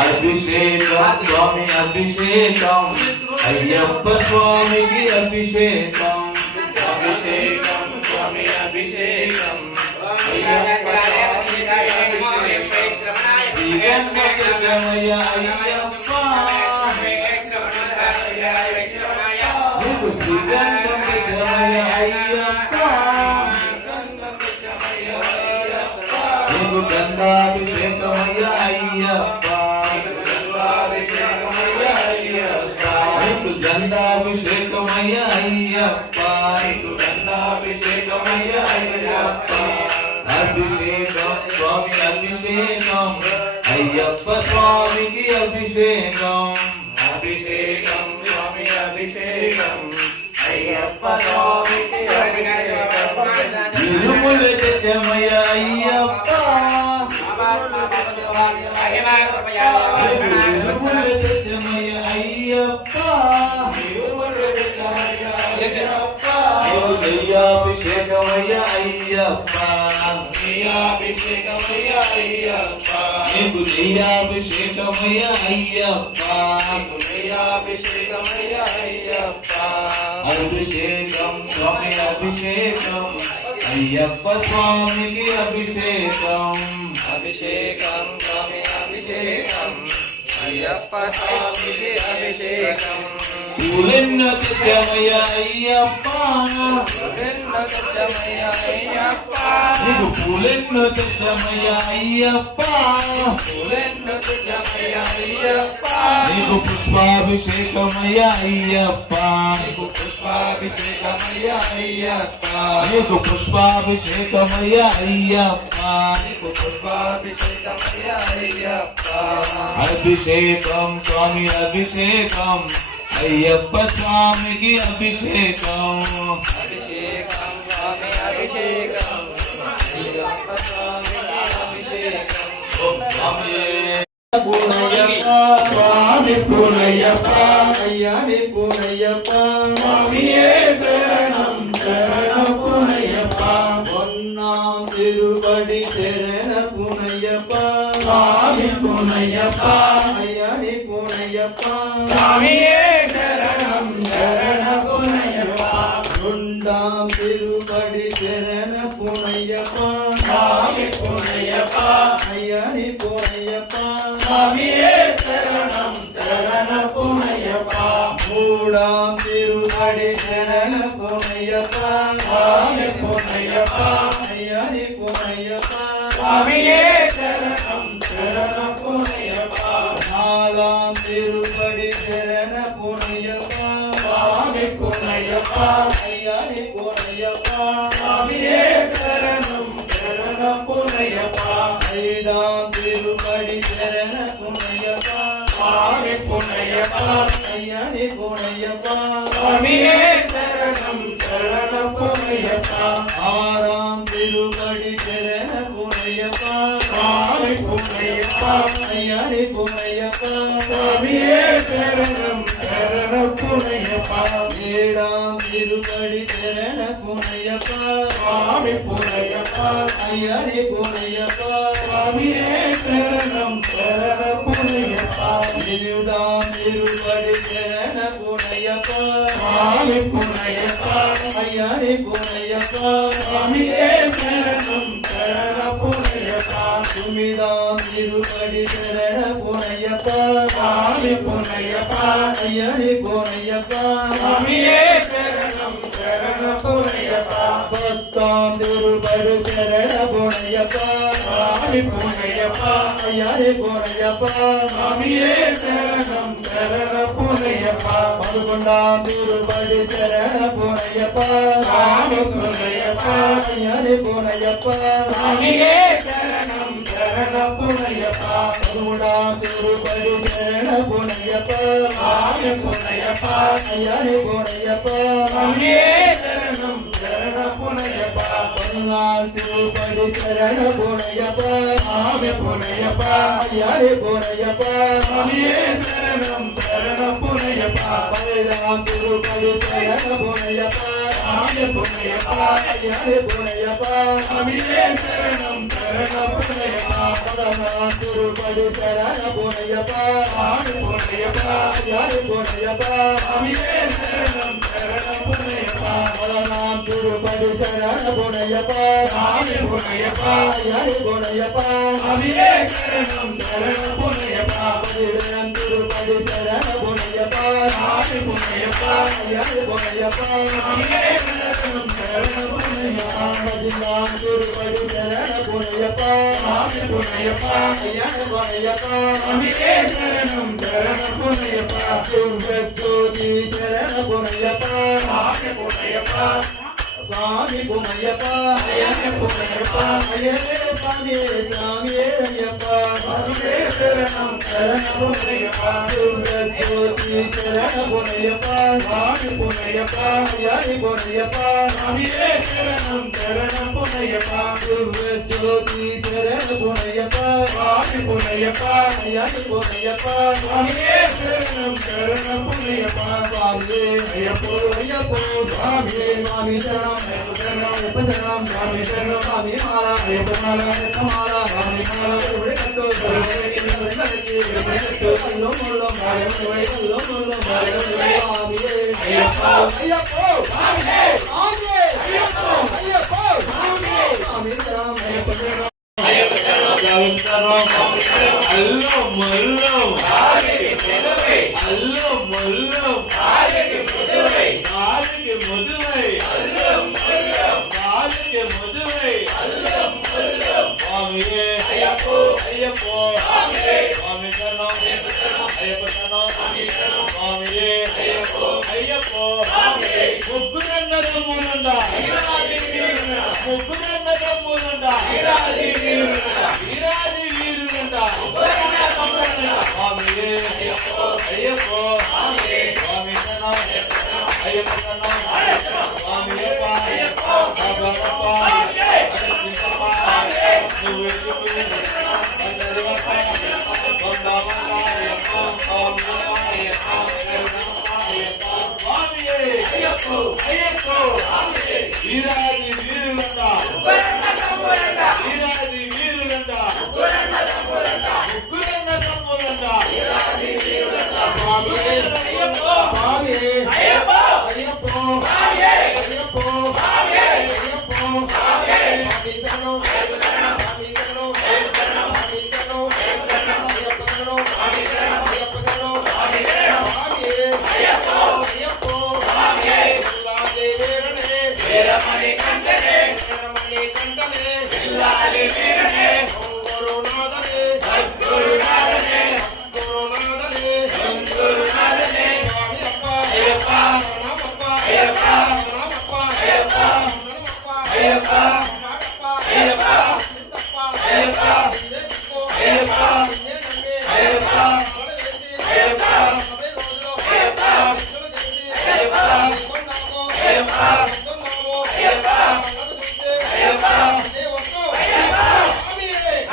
అభిషేకం స్వామి అభిషేకం అయ్యప్ప స్వామికి అభిషేకం అభిషేకం స్వామి అభిషేకం అయ్యప్ప స్వామికి అభిషేకం శ్రీగంగమయ్య అయ్యప్ప శ్రీగంగమయ్య అయ్యప్ప గంగాభిషేకమయ్య అయ్యప్ప గంగాభిషేకమయ్య అయ్యప్ప గంగాభిషేకమయ్య అయ్యప్ప అభిషేకం స్వామి అభిషేకం అయ్యప్ప స్వామికి అభిషేకం అభిషేకం స్వామి అభిషేకం అయ్యప్ప స్వామికి అభిషేకం తిరుమల తెచ్చమయ్య అయ్యప్ప తిరుమల తెచ్చమయ్య అయ్యప్ప దయ్యాభిషేకమయ్య అయ్యప్ప దయ్యాభిషేకమయ్య అయ్యప్ప నీకు దయ్యాభిషేకమయ్య అయ్యప్ప దయ్యాభిషేకమయ్య అయ్యప్ప అభిషేకం స్వామి అభిషేకం అయ్యప్ప స్వామికి అభిషేకం అభిషేకం స్వామి అభిషేకం అయ్యప్ప స్వామికి అభిషేకం పూలెన్నో తెచ్చమయ్య అయ్యప్ప పూలెన్నో తెచ్చమయ్య అయ్యప్ప నీకు పూలెన్నో తెచ్చమయ్య అయ్యప్ప పూలెన్నో తెచ్చమయ్య అయ్యప్ప నీకు పుష్పాభిషేకమయ్య అయ్యప్ప నీకు పుష్పాభిషేకమయ్య అయ్యప్ప నీకు పుష్పాభిషేకమయ్య అయ్యప్ప నీకు పుష్పాభిషేకమయ్య అయ్యప్ప అభిషేకం స్వామి అభిషేకం అయ్యప్ప స్వామికి అభిషేకం అభిషేకం స్వామి అభిషేకం అయ్యప్ప స్వామికి అభిషేకం స్వామి పూనయ్యప్ప అయ్యాని పూనయ్యప్ప స్వామియే శరణం శరణ పూనయ్యప్ప పొన్నాం తిరుపడి శరణ పూనయ్యప్ప స్వామి పూనయ్యప్ప అయ్యాని పూనయ్యప్ప స్వామియే శరణం శరణ పూనయ్యప్ప గుండాం తిరుపడి శరణ పూనయ్యప్ప స్వామి పూనయ్యప్ప అయ్యాని పూనయ్యప్ప స్వామియే శరణం శరణ పూనయ్యప్ప మూడాం తిరుపడి శరణ పూనయ్యప్ప స్వామి పూనయ్యప్ప అయ్యాని పూనయ్యప్ప స్వామియే శరణం శరణ పూనయ్యప్ప నాలాం తిరుపడి శరణ పూనయ్యప్ప స్వామి పూనయ్యప్ప అయ్యాని పూనయ్యప్ప స్వామియే శరణం శరణ పూనయ్యప్ప ఐదాం తిరుపడి శరణ పూనయ్యప్ప స్వామి పూనయ్యప్ప అయ్యాని పూనయ్యప్ప స్వామియే శరణం శరణ పూనయ్యప్ప ఆరాం తిరుపడి శరణ పూనయ్యప్ప స్వామి పూనయ్యప్ప అయ్యాని పూనయ్యప్ప స్వామియే శరణం శరణ పూనయ్యప్ప ఏడాం తిరుపడి శరణ పూనయ్యప్ప స్వామి పూనయ్యప్ప అయ్యాని పూనయ్యప్ప స్వామియే శరణం శరణ పూనయ్యప్ప ఎనిమిదాం తిరుపడి శరణ పూనయ్యప్ప స్వామి పూనయ్యప్ప అయ్యాని పూనయ్యప్ప స్వామియే శరణం శరణ పూనయ్యప్ప తొమ్మిదాం తిరుపడి శరణ పూనయ్యప్ప స్వామి పూనయ్యప్ప అయ్యాని పూనయ్యప్ప స్వామియే శరణం శరణ పూనయ్యప్ప పత్తాం తిరుపడి శరణ పూనయ్యప్ప స్వామి పూనయ్యప్ప అయ్యాని పూనయ్యప్ప స్వామియే శరణం శరణ పూనయ్యప్ప పదకొండాం తిరుపడి శరణ పూనయ్యప్ప స్వామి పూనయ్యప్ప అయ్యాని పూనయ్యప్ప స్వామియే శరణం శరణ పూనయ్యప్ప పదమూడాం తిరుపడి శరణ పూనయ్యప్ప స్వామి పూనయ్యప్ప అయ్యాని పూనయ్యప్ప స్వామియే శరణం శరణ పూనయ్యప్ప పద్నాలుగు తిరుపడి శరణ పూనయ్యప్ప స్వామి పూనయ్యప్ప అయ్యాని పూనయ్యప్ప స్వామియే శరణం శరణ పూనయ్యప్ప పదిహేడాం తిరుపడి శరణ పూనయ్యప్ప சாமி பொன்னையப்பா ஐயாவே பொன்னையப்பா சாமியே சரணம் சரணம் பொன்னையப்பா பதனாம் திருப்படி சரண பொன்னையப்பா சாமி பொன்னையப்பா ஐயாவே பொன்னையப்பா சாமியே சரணம் சரணம் பொன்னையப்பா பதனாம் திருப்படி சரண பொன்னையப்பா சாமி பொன்னையப்பா ஐயாவே பொன்னையப்பா சாமியே சரணம் சரணம் பொன்னையப்பா பதினெட்டாம் திருப்படி சரண பொன்னையப்பா சாமி பொன்னையப்பா ஐயாவே பொன்னையப்பா சாமியே சரணம் சரணம் பொன்னையப்பா பதினாம் திருப்படி சரண பொன்னையப்பா சாமி பொன்னையப்பா ஐயாவே பொன்னையப்பா சாமியே சரணம் சரணம் பொன்னையப்பா ஜோதி சரண பொன்னையப்பா சாமி பொன்னையப்பா சாமி பொன்னையப்பா ஐயாவே பொன்னையப்பா ஐயாவே சாமியே சாமியே ஐயப்பா சாமியே சரணம் சரணம் பொன்னையப்பா ஜோதி சரண பொன்னையப்பா சாமி பொன்னையப்பா ஐயாவே பொன்னையப்பா சாமியே சரணம் சரணம் பொன்னையப்பா ஜோதி சரண பொன்னையப்பா சாமி பொன்னையப்பா ஐயாவே பொன்னையப்பா சாமியே சரணம் சரணம் பொன்னையப்பா சாமியே ஐயப்போ ஐயப்போ சாமியே சாமி சரணம் ஐயப்ப சரணம் சாமி சரணம் சாமி மாலா ஐயப்ப மாலா ஐயப்ப மாலா சாமி மாலா ஒரே கட்டோ கல்லோ முள்ளோ மாலை கல்லோ முள்ளோ மாலை சாமியே ஐயப்போ ஐயப்போ சாமியே சாமியே ஐயப்போ ஐயப்போ சாமியே சாமி சரணம் ஐயப்ப சரணம் ஐயப்ப சரணம் சாமி சரணம் அல்லோ மல்லோ ஆளுக்கு முதுவை அல்லோ மல்லோ ஆளுக்கு முதுவை ஆளுக்கு முதுவை அல்லோ மல்லோ ஆளுக்கு முதுவை அல்லோ மல்லோ சாமியே ஐயப்போ ஐயப்போ சாமியே சாமி சரணம் ஐயப்ப சரணம் ஐயப்ப சரணம் சாமி சரணம் சாமியே ஐயப்போ ஐயப்போ சாமியே முக்குரன்னதம் மூலண்டா வீராதி வீருண்டா முக்குரன்னதம் மூலண்டா வீராதி வீருண்டா வீராதி வீருண்டா முக்குரன்னதம் மூலண்டா சாமியே ஐயப்போ ஐயப்போ சாமியே சாமி சரணம் ஐயப்ப சரணம் ஐயப்ப சரணம் சாமியே ஐயப்போ பாபா சாமியே அரிசிப்பா சாமியே சுவே சுவே வந்தரிவப்பா வந்தாவா ஐயப்போ சாமியே ஐயப்போ சாமியே ஐயப்போ ஐயப்போ சாமியே வீராதி வீருண்டா முக்குரன்னதம் மூலண்டா வீராதி வீருண்டா முக்குரன்னதம் மூலண்டா முக்குரன்னதம் மூலண்டா வீராதி வீருண்டா சாமியே ஐயப்போ சாமியே ஐயப்போ ஐயப்போ சாமியே ஐயப்போ சாமியே ஐயப்போ சாமியே சாமி சரணம் ஐயப்ப சரணம் சாமி சரணம் ஐயப்ப சரணம் சாமி சரணம் ஐயப்ப சரணம் ஐயப்ப சரணம் சாமி சரணம் ஐயப்ப சரணம் சாமி சரணம் சாமியே ஐயப்போ ஐயப்போ சாமியே எல்லாலே வீரனே வீரமணி கண்டனே வீரமணி கண்டனே எல்லாலே வீரனே குருநாதனே சத்குருநாதனே குருநாதனே குருநாதனே சாமி அப்பா ஐயப்பா சரணமப்பா ஐயப்பா சரணமப்பா ஐயப்பா சரணமப்பா ஐயப்பா சரணமப்பா ஐயப்பா சித்தப்பா ஐயப்பா சித்தப்பா ஐயப்பா ஐயப்பா ஐயப்பா ஐயப்பா ஐயப்பா ஐயப்பா ஐயப்பா ஐயப்பா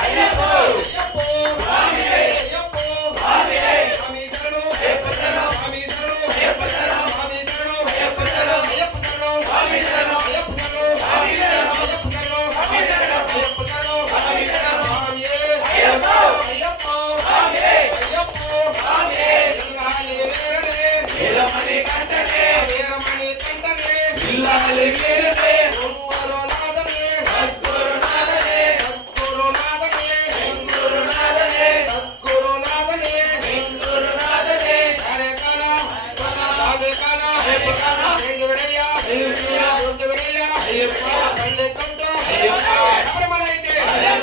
ஐயப்போ ஐயப்போ சாமியே ஐயப்போ சாமியே சாமி சரணம் ஐயப்ப சரணம் சாமி சரணம் ஐயப்ப சரணம் சாமி சரணம் ஐயப்ப சரணம் ஐயப்ப சரணம் சாமி சரணம் ஐயப்ப சரணம் சாமி சரணம் ஐயப்ப சரணம் சாமி சரணம் ஐயப்ப சரணம் சாமி சரணம் சாமியே ஐயப்போ ஐயப்போ சாமியே ஐயப்போ சாமியே எல்லாலே வீரனே வீரமணி கண்டனே வீரமணி கண்டனே எல்லாலே வீரனே குருநாதனே சத்குருநாதனே சத்குருநாதனே குருநாதனே சத்குருநாதனே குருநாதனே ஹரே கனா சாமி கனா ஐயப்ப கனா தேங்கவிடையா தேங்கவிடையா தேங்கவிடையா ஐயப்பா கல்லை கண்டோ ஐயப்பா சபரிமலைக்கு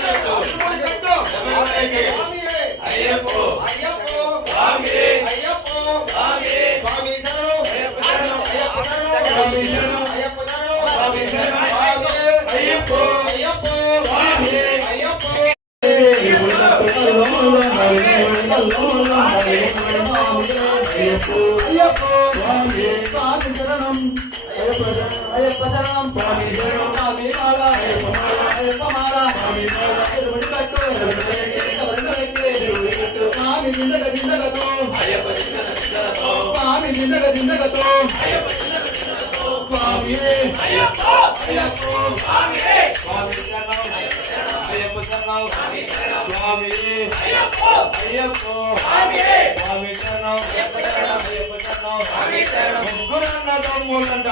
கண்டோ சபரிமலைக்கு சாமியே ஐயப்போ ஐயப்போ சாமியே ஐயப்போ சாமியே சாமி சரணம் ஐயப்ப சரணம் ஐயப்ப சரணம் சாமி சரணம் ஐயப்ப சரணம் சாமி சரணம் ஐயப்போ ஐயப்போ சாமியே ஐயப்போ ஐயப்போ சாமி சாமி சரணம் ஐயப்ப சரணம் சாமி சரணம் சாமி மாலா ஐயப்ப மாலா ஐயப்ப மாலா சாமி மாலா திருவடி கட்டு சாமி ஜிந்தக ஜிந்தகத்தோ ஐயப்ப ஜிந்தக ஜிந்தகத்தோ சாமி ஜிந்தக ஜிந்தகத்தோ ஐயப்ப ஜிந்தக ஜிந்தகத்தோ சாமியே శరణం స్వామి అయ్యప్పో స్వామి శరణం ముగ్గురన్న తమ్ములంట